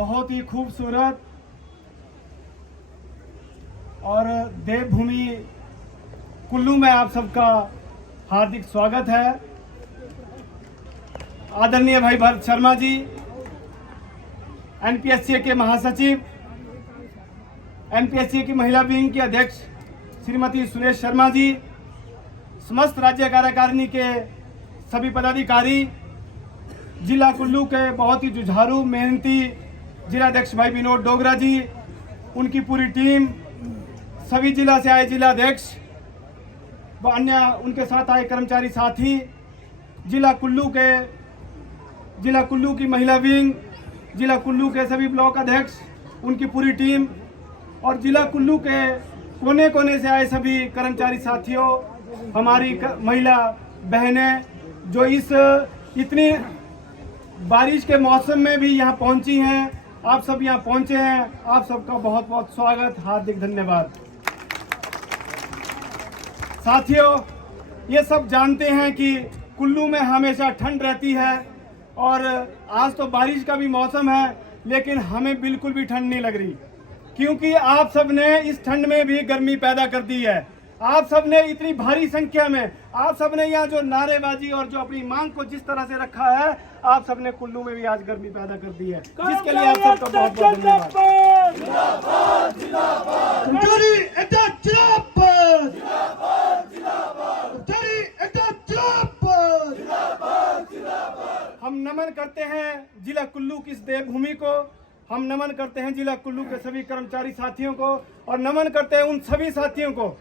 बहुत ही खूबसूरत और देवभूमि कुल्लू में आप सबका हार्दिक स्वागत है। आदरणीय भाई भरत शर्मा जी, एनपीएससी के महासचिव, एनपीएससी की महिला विंग की अध्यक्ष श्रीमती सुरेश शर्मा जी, समस्त राज्य कार्यकारिणी के सभी पदाधिकारी, जिला कुल्लू के बहुत ही जुझारू मेहनती जिलाध्यक्ष भाई विनोद डोगरा जी, उनकी पूरी टीम, सभी जिला से आए जिलाध्यक्ष व अन्य उनके साथ आए कर्मचारी साथी, जिला कुल्लू की महिला विंग, जिला कुल्लू के सभी ब्लॉक अध्यक्ष, उनकी पूरी टीम और जिला कुल्लू के कोने कोने से आए सभी कर्मचारी साथियों, हमारी महिला बहनें जो इस इतनी बारिश के मौसम में भी यहाँ पहुँची हैं, आप सब यहाँ पहुँचे हैं, आप सबका बहुत बहुत स्वागत, हार्दिक धन्यवाद। साथियों, ये सब जानते हैं कि कुल्लू में हमेशा ठंड रहती है और आज तो बारिश का भी मौसम है, लेकिन हमें बिल्कुल भी ठंड नहीं लग रही, क्योंकि आप सब ने इस ठंड में भी गर्मी पैदा कर दी है। आप सब ने इतनी भारी संख्या में, आप सब ने यहाँ जो नारेबाजी और जो अपनी मांग को जिस तरह से रखा है, आप सब ने कुल्लू में भी आज गर्मी पैदा कर दी है, जिसके लिए आप सबका बहुत बहुत धन्यवाद। हम नमन करते हैं जिला कुल्लू की इस देवभूमि को, हम नमन करते हैं जिला कुल्लू के सभी कर्मचारी साथियों को और नमन करते हैं उन सभी साथियों को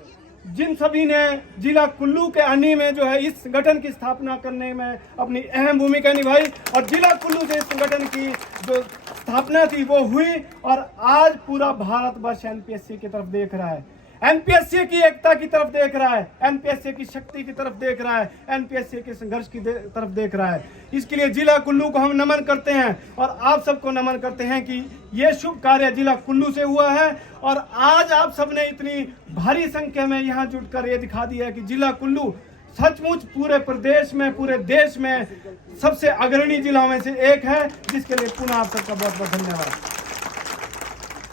जिन सभी ने जिला कुल्लू के अनी में जो है इस संगठन की स्थापना करने में अपनी अहम भूमिका निभाई और जिला कुल्लू से इस संगठन की जो स्थापना थी वो हुई और आज पूरा भारतवर्ष एनपीएससी की तरफ देख रहा है, एनपीएससी की एकता की तरफ देख रहा है, एनपीएससी की शक्ति की तरफ देख रहा है, एनपीएससी के संघर्ष की तरफ देख रहा है। इसके लिए जिला कुल्लू को हम नमन करते हैं और आप सबको नमन करते हैं कि ये शुभ कार्य जिला कुल्लू से हुआ है और आज आप सबने इतनी भारी संख्या में यहाँ जुटकर ये दिखा दिया है कि जिला कुल्लू सचमुच पूरे प्रदेश में, पूरे देश में सबसे अग्रणी जिलों में से एक है, जिसके लिए पुनः आप सबका बहुत बहुत धन्यवाद।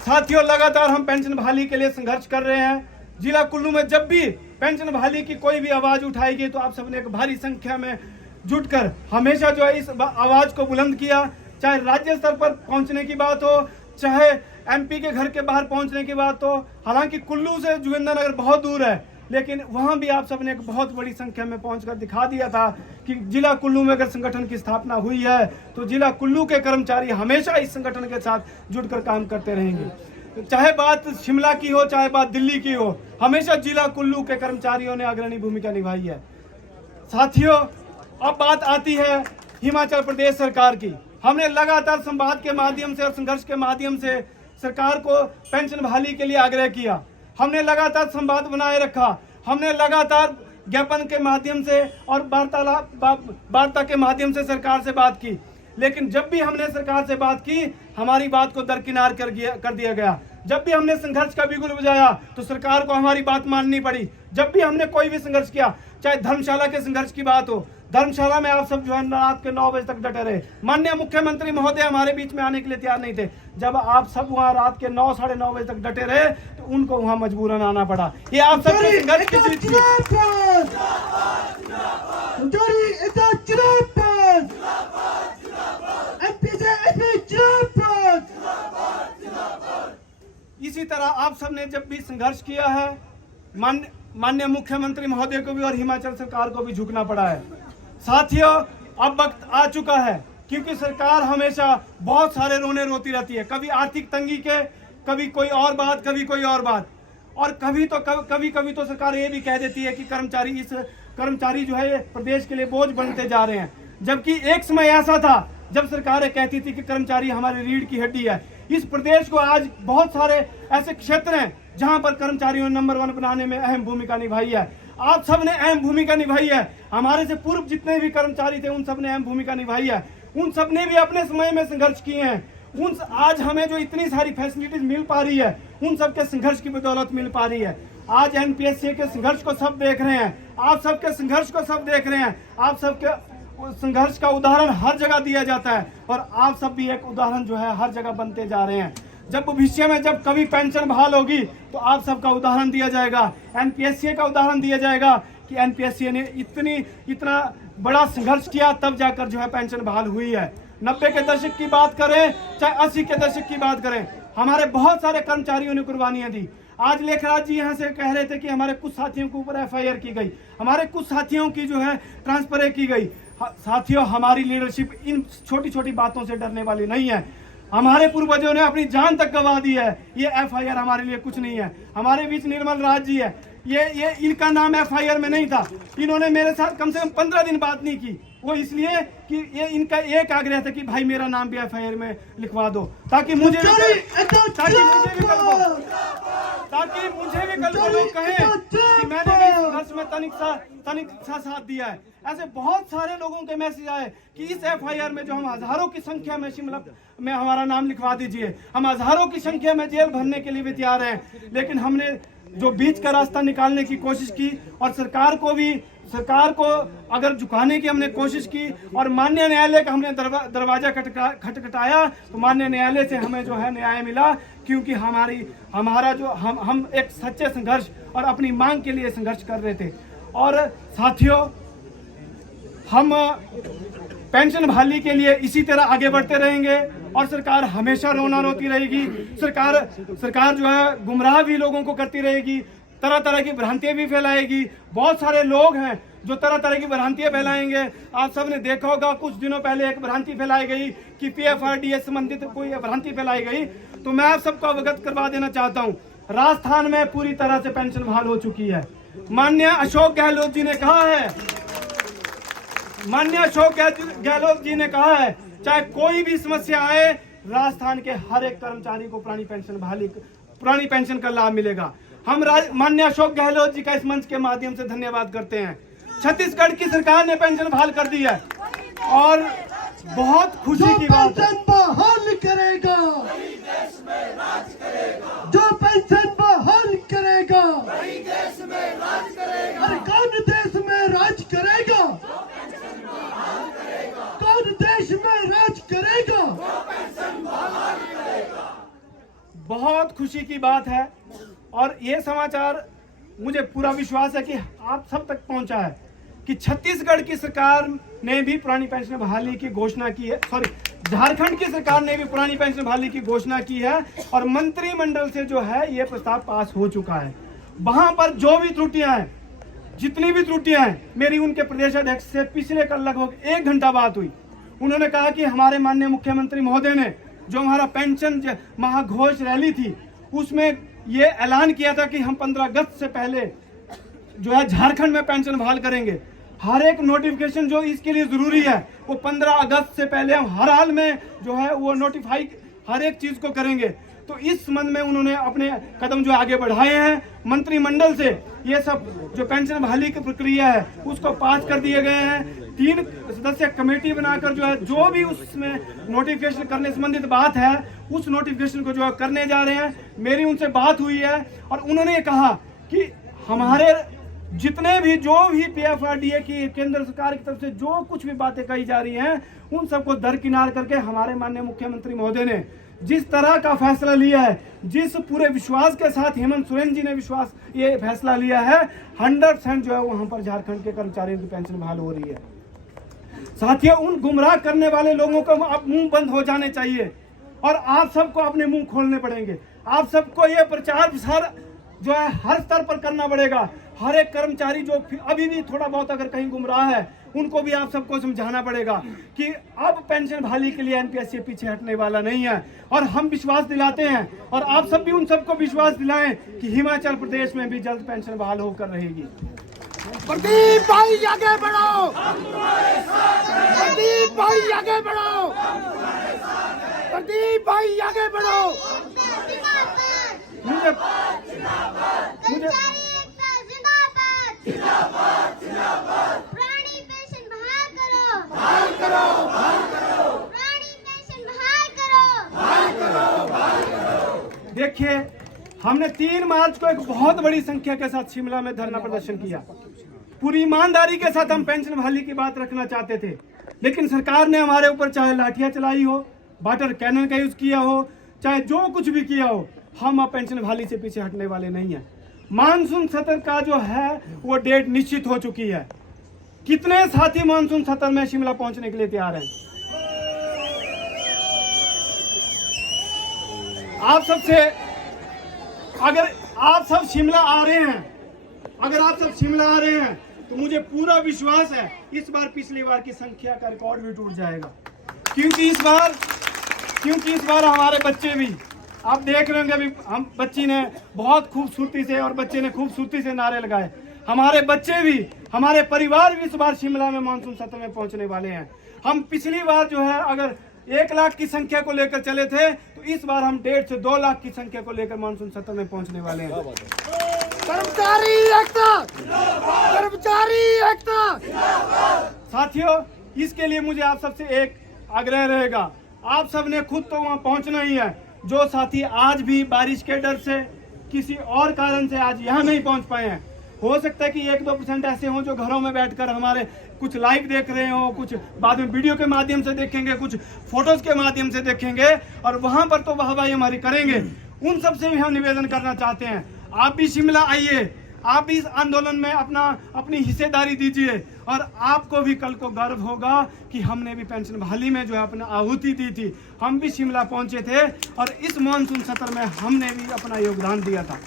साथियों, लगातार हम पेंशन बहाली के लिए संघर्ष कर रहे हैं। जिला कुल्लू में जब भी पेंशन बहाली की कोई भी आवाज उठाएगी तो आप सबने एक भारी संख्या में जुटकर हमेशा जो है इस आवाज को बुलंद किया, चाहे राज्य स्तर पर पहुंचने की बात हो, चाहे एमपी के घर के बाहर पहुंचने की बात हो। हालांकि कुल्लू से जोगिंद्रनगर बहुत दूर है, लेकिन वहां भी आप सबने एक बहुत बड़ी संख्या में पहुंचकर दिखा दिया था कि जिला कुल्लू में अगर संगठन की स्थापना हुई है तो जिला कुल्लू के कर्मचारी हमेशा इस संगठन के साथ जुटकर काम करते रहेंगे। चाहे बात शिमला की हो, चाहे बात दिल्ली की हो, हमेशा जिला कुल्लू के कर्मचारियों ने अग्रणी भूमिका निभाई है। साथियों, अब बात आती है हिमाचल प्रदेश सरकार की। हमने लगातार संवाद के माध्यम से और संघर्ष के माध्यम से सरकार को पेंशन बहाली के लिए आग्रह किया, हमने लगातार संवाद बनाए रखा, हमने लगातार ज्ञापन के माध्यम से और वार्ता के माध्यम से सरकार से बात की, लेकिन जब भी हमने सरकार से बात की हमारी बात को दरकिनार कर दिया गया। जब भी हमने संघर्ष का बिगुल बजाया तो सरकार को हमारी बात माननी पड़ी। जब भी हमने कोई भी संघर्ष किया, चाहे धर्मशाला के संघर्ष की बात हो, धर्मशाला में आप सब जो है रात के 9 बजे तक डटे रहे। माननीय मुख्यमंत्री महोदय हमारे बीच में आने के लिए तैयार नहीं थे। जब आप सब वहाँ रात के 9 साढ़े 9 बजे तक डटे रहे तो उनको वहाँ मजबूरन आना पड़ा। ये आप सब संघर्ष की जीत थी। इसी तरह आप सब ने जब भी संघर्ष किया है, माननीय मुख्यमंत्री महोदय को भी और हिमाचल सरकार को भी झुकना पड़ा है। साथियों, अब वक्त आ चुका है, क्योंकि सरकार हमेशा बहुत सारे रोने रोती रहती है, कभी आर्थिक तंगी के, कभी कोई और बात, कभी कोई और बात, और कभी तो सरकार ये भी कह देती है कि कर्मचारी जो है प्रदेश के लिए बोझ बनते जा रहे हैं। जबकि एक समय ऐसा था जब सरकारें कहती थी कि कर्मचारी हमारी रीढ़ की हड्डी है। इस प्रदेश को आज बहुत सारे ऐसे क्षेत्र हैं जहां पर कर्मचारियों ने नंबर 1 बनाने में अहम भूमिका निभाई है। आप सब ने अहम भूमिका निभाई है, हमारे से पूर्व जितने भी कर्मचारी थे उन सब ने अहम भूमिका निभाई है, उन सब ने भी अपने समय में संघर्ष किए हैं। आज हमें जो इतनी सारी फैसिलिटीज मिल पा रही है उन सबके संघर्ष की बदौलत मिल पा रही है। आज एनपीएससी के संघर्ष को सब देख रहे हैं, आप सबके संघर्ष को सब देख रहे हैं, आप सबके संघर्ष का उदाहरण हर जगह दिया जाता है और आप सब भी एक उदाहरण जो है हर जगह बनते जा रहे हैं। जब भविष्य में जब कभी पेंशन बहाल होगी तो आप सबका उदाहरण दिया जाएगा, एनपीएससी का उदाहरण दिया जाएगा कि एनपीएससी ने इतना बड़ा संघर्ष किया तब जाकर जो है पेंशन बहाल हुई है। 90 के दशक की बात करें चाहे 80 के दशक की बात करें, हमारे बहुत सारे कर्मचारियों ने कुर्बानियां दी। आज लेखराज जी यहाँ से कह रहे थे कि हमारे कुछ साथियों के ऊपर एफआईआर की गई, हमारे कुछ साथियों की जो है ट्रांसफर की गई। साथियों, हमारी लीडरशिप इन छोटी छोटी बातों से डरने वाली नहीं है। हमारे पूर्वजों ने अपनी जान तक गंवा दी है, ये एफआईआर हमारे लिए कुछ नहीं है। हमारे बीच निर्मल राज जी है, ये इनका नाम एफआईआर में नहीं था। इन्होंने मेरे साथ कम से कम 15 दिन बात नहीं की, वो इसलिए कि ये इनका एक आग्रह था कि भाई मेरा नाम भी एफआईआर में लिखवा दो ताकि मुझे भी कल को लोग कहें कि मैंने भी संघर्ष में तनिक सा साथ दिया है। ऐसे बहुत सारे लोगों के मैसेज आए कि इस एफआईआर में जो हम हजारों की संख्या में शिमला में हमारा नाम लिखवा दीजिए, हम हजारों की संख्या में जेल भरने के लिए भी तैयार हैं। लेकिन हमने जो बीच का रास्ता निकालने की कोशिश की और सरकार को अगर झुकाने की हमने कोशिश की और माननीय न्यायालय का हमने दरवाजा खटखटाया तो माननीय न्यायालय से हमें जो है न्याय मिला, क्योंकि हमारा जो हम एक सच्चे संघर्ष और अपनी मांग के लिए संघर्ष कर रहे थे। और साथियों, हम पेंशन बहाली के लिए इसी तरह आगे बढ़ते रहेंगे और सरकार हमेशा रोना रोती रहेगी। सरकार जो है गुमराह भी लोगों को करती रहेगी, तरह तरह की भ्रांतियां भी फैलाएगी। बहुत सारे लोग हैं जो तरह तरह की भ्रांतियां फैलाएंगे। आप सबने देखा होगा कुछ दिनों पहले एक भ्रांति फैलाई गई कि पीएफआरडीए संबंधित कोई भ्रांति फैलाई गई, तो मैं आप सबको अवगत करवा देना चाहता हूँ, राजस्थान में पूरी तरह से पेंशन बहाल हो चुकी है। माननीय अशोक गहलोत जी ने कहा है, चाहे कोई भी समस्या आए, राजस्थान के हर एक कर्मचारी को पुरानी पेंशन का लाभ मिलेगा। हम माननीय अशोक गहलोत जी का इस मंच के माध्यम से धन्यवाद करते हैं। छत्तीसगढ़ की सरकार ने पेंशन बहाल कर दी है और बहुत खुशी की बात है। बहाल करेगा, जो पेंशन बहाल करेगा, और कौन देश में राज करेगा, कौन देश में राज करेगा। बहुत खुशी की बात है और ये समाचार मुझे पूरा विश्वास है कि आप सब तक पहुंचा है कि छत्तीसगढ़ की सरकार ने भी पुरानी पेंशन बहाली की घोषणा की है, झारखंड की सरकार ने भी पुरानी पेंशन बहाली की घोषणा की है और मंत्रिमंडल से जो है ये प्रस्ताव पास हो चुका है। वहां पर जो भी त्रुटियां हैं, जितनी भी त्रुटियां हैं, मेरी उनके प्रदेश अध्यक्ष से पिछले कल लगभग 1 घंटा बात हुई। उन्होंने कहा कि हमारे माननीय मुख्यमंत्री महोदय ने जो हमारा पेंशन महाघोष रैली थी उसमें ये ऐलान किया था कि हम 15 अगस्त से पहले जो है झारखंड में पेंशन बहाल करेंगे। हर एक नोटिफिकेशन जो इसके लिए जरूरी है वो 15 अगस्त से पहले हम हर हाल में जो है वो नोटिफाई हर एक चीज को करेंगे। तो इस संबंध में उन्होंने अपने कदम जो आगे बढ़ाए हैं। मंत्रिमंडल से ये सब जो पेंशन बहाली की प्रक्रिया है उसको पास कर दिए गए हैं। 3 सदस्य कमेटी बनाकर जो भी उसमें नोटिफिकेशन करने संबंधित बात है उस नोटिफिकेशन को जो करने जा रहे हैं। मेरी उनसे बात हुई है और उन्होंने कहा कि हमारे जितने भी जो भी पीएफआरडीए की केंद्र सरकार की तरफ से जो कुछ भी बातें कही जा रही हैं उन सबको दरकिनार करके हमारे माननीय मुख्यमंत्री महोदय ने जिस तरह का फैसला लिया है, जिस पूरे विश्वास के साथ हेमंत सोरेन जी ने ये फैसला लिया है, 100% जो है वहां पर झारखंड के कर्मचारियों की पेंशन बहाल हो रही है। साथियों, उन गुमराह करने वाले लोगों को अब मुंह बंद हो जाने चाहिए और आप सबको अपने मुंह खोलने पड़ेंगे। आप सबको ये प्रचार प्रसार जो है हर स्तर पर करना पड़ेगा। हर एक कर्मचारी जो अभी भी थोड़ा बहुत अगर कहीं गुमराह है उनको भी आप सबको समझाना पड़ेगा कि अब पेंशन बहाली के लिए एनपीएससी पीछे हटने वाला नहीं है। और हम विश्वास दिलाते हैं और आप सब भी उन सबको विश्वास दिलाएं कि हिमाचल प्रदेश में भी जल्द पेंशन बहाल होकर रहेगी। प्रदीप भाई आगे बढ़ो, प्रदीप भाई आगे बढ़ो, प्रदीप भाई आगे बढ़ो। मुझे पुरानी पेंशन बहाल करो, बहाल करो, बहाल करो, पुरानी पेंशन बहाल करो, बहाल करो, बहाल करो। देखिए, हमने 3 मार्च को एक बहुत बड़ी संख्या के साथ शिमला में धरना प्रदर्शन किया। पूरी ईमानदारी के साथ हम पेंशन बहाली की बात रखना चाहते थे। लेकिन सरकार ने हमारे ऊपर चाहे लाठियां चलाई हो, वाटर कैनन का यूज किया हो, चाहे जो कुछ भी किया हो, हम अब पेंशन बहाली से पीछे हटने वाले नहीं है। मानसून सत्र का जो है वो डेट निश्चित हो चुकी है। कितने साथी मानसून सत्र में शिमला पहुंचने के लिए तैयार हैं? आप सबसे, अगर आप सब शिमला आ रहे हैं, अगर आप सब शिमला आ रहे हैं तो मुझे पूरा विश्वास है इस बार पिछली बार की संख्या का रिकॉर्ड भी टूट जाएगा। क्योंकि इस बार हमारे बच्चे भी, आप देख रहे होंगे अभी हम बच्ची ने बहुत खूबसूरती से और बच्चे ने खूबसूरती से नारे लगाए। हमारे बच्चे भी, हमारे परिवार भी इस बार शिमला में मानसून सत्र में पहुंचने वाले हैं। हम पिछली बार जो है अगर 1 लाख की संख्या को लेकर चले थे तो इस बार हम 1.5 से 2 लाख की संख्या को लेकर मानसून सत्र में पहुंचने वाले हैं। कर्मचारी एकता, कर्मचारी एकता। साथियों, इसके लिए मुझे आप सबसे एक आग्रह रहेगा, आप सब ने खुद तो वहां पहुंचना ही है। जो साथी आज भी बारिश के डर से, किसी और कारण से आज यहाँ नहीं पहुंच पाए हैं, हो सकता है कि 1-2% ऐसे हों जो घरों में बैठकर हमारे कुछ लाइव देख रहे हो, कुछ बाद में वीडियो के माध्यम से देखेंगे, कुछ फोटोज के माध्यम से देखेंगे और वहां पर तो वाहवाही हमारी करेंगे। उन सब से भी हम निवेदन करना चाहते हैं, आप भी शिमला आइए, आप भी इस आंदोलन में अपनी हिस्सेदारी दीजिए और आपको भी कल को गर्व होगा कि हमने भी पेंशन बहाली में जो है अपना आहुति दी थी। हम भी शिमला पहुंचे थे और इस मानसून सत्र में हमने भी अपना योगदान दिया था।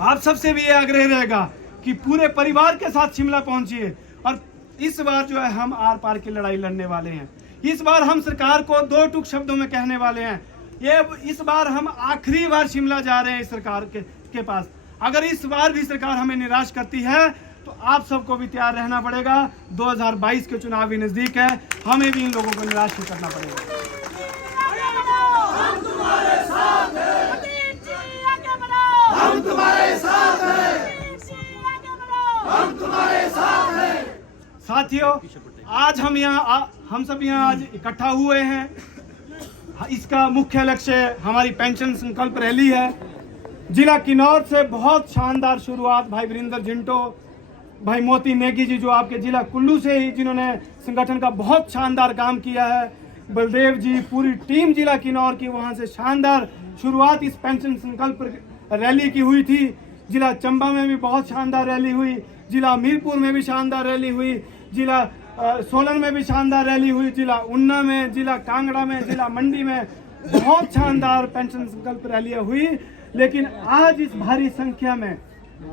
आप सबसे भी ये आग्रह रहेगा कि पूरे परिवार के साथ शिमला पहुंचिए और इस बार जो है हम आर पार की लड़ाई लड़ने वाले हैं। इस बार हम सरकार को 2 टूक शब्दों में कहने वाले हैं, ये इस बार हम आखिरी बार शिमला जा रहे हैं इस सरकार के पास। अगर इस बार भी सरकार हमें निराश करती है तो आप सबको भी तैयार रहना पड़ेगा। 2022 के चुनाव भी नजदीक है, हमें भी इन लोगों को निराश नहीं करना पड़ेगा। हम तुम्हारे साथ हैं, हम तुम्हारे साथ हैं, हम तुम्हारे साथ हैं। साथियों, आज हम सब यहाँ आज इकट्ठा हुए हैं। इसका मुख्य लक्ष्य हमारी पेंशन संकल्प रैली है। जिला किन्नौर से बहुत शानदार शुरुआत भाई वीरेंद्र जिंटो, भाई मोती नेगी जी जो आपके जिला कुल्लू से ही जिन्होंने संगठन का बहुत शानदार काम किया है, बलदेव जी, पूरी टीम जिला किन्नौर की, वहां से शानदार शुरुआत इस पेंशन संकल्प रैली की हुई थी। जिला चंबा में भी बहुत शानदार रैली हुई, जिला मीरपुर में भी शानदार रैली हुई, जिला सोलन में भी शानदार रैली हुई, जिला उन्ना में, जिला कांगड़ा में, जिला मंडी में बहुत शानदार पेंशन संकल्प रैलियां हुई। लेकिन आज इस भारी संख्या में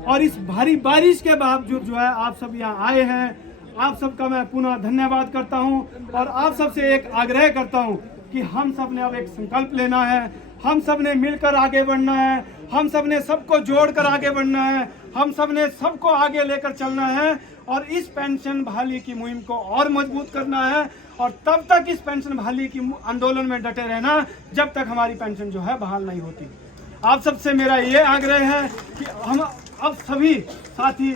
और इस भारी बारिश के बावजूद जो है आप सब यहाँ आए हैं। आप सबका मैं पुनः धन्यवाद करता हूँ और आप सबसे एक आग्रह करता हूँ कि हम सब ने अब एक संकल्प लेना है, हम सब ने मिलकर आगे बढ़ना है, हम सब ने सबको जोड़कर आगे बढ़ना है, हम सब ने सबको आगे लेकर चलना है और इस पेंशन बहाली की मुहिम को और मजबूत करना है और तब तक इस पेंशन बहाली की आंदोलन में डटे रहना जब तक हमारी पेंशन जो है बहाल नहीं होती। आप सबसे मेरा ये आग्रह है कि हम अब सभी साथी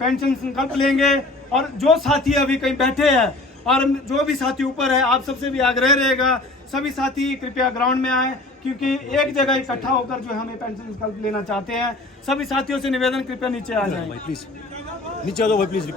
पेंशन संकल्प लेंगे और जो साथी अभी कहीं बैठे हैं और जो भी साथी ऊपर है, आप सबसे भी आग्रह रहेगा, सभी साथी कृपया ग्राउंड में आए क्योंकि एक जगह इकट्ठा होकर जो हमें पेंशन संकल्प लेना चाहते हैं। सभी साथियों से निवेदन, कृपया नीचे आ जाएं। प्लीज नीचे आ जाओ भाई, प्लीज।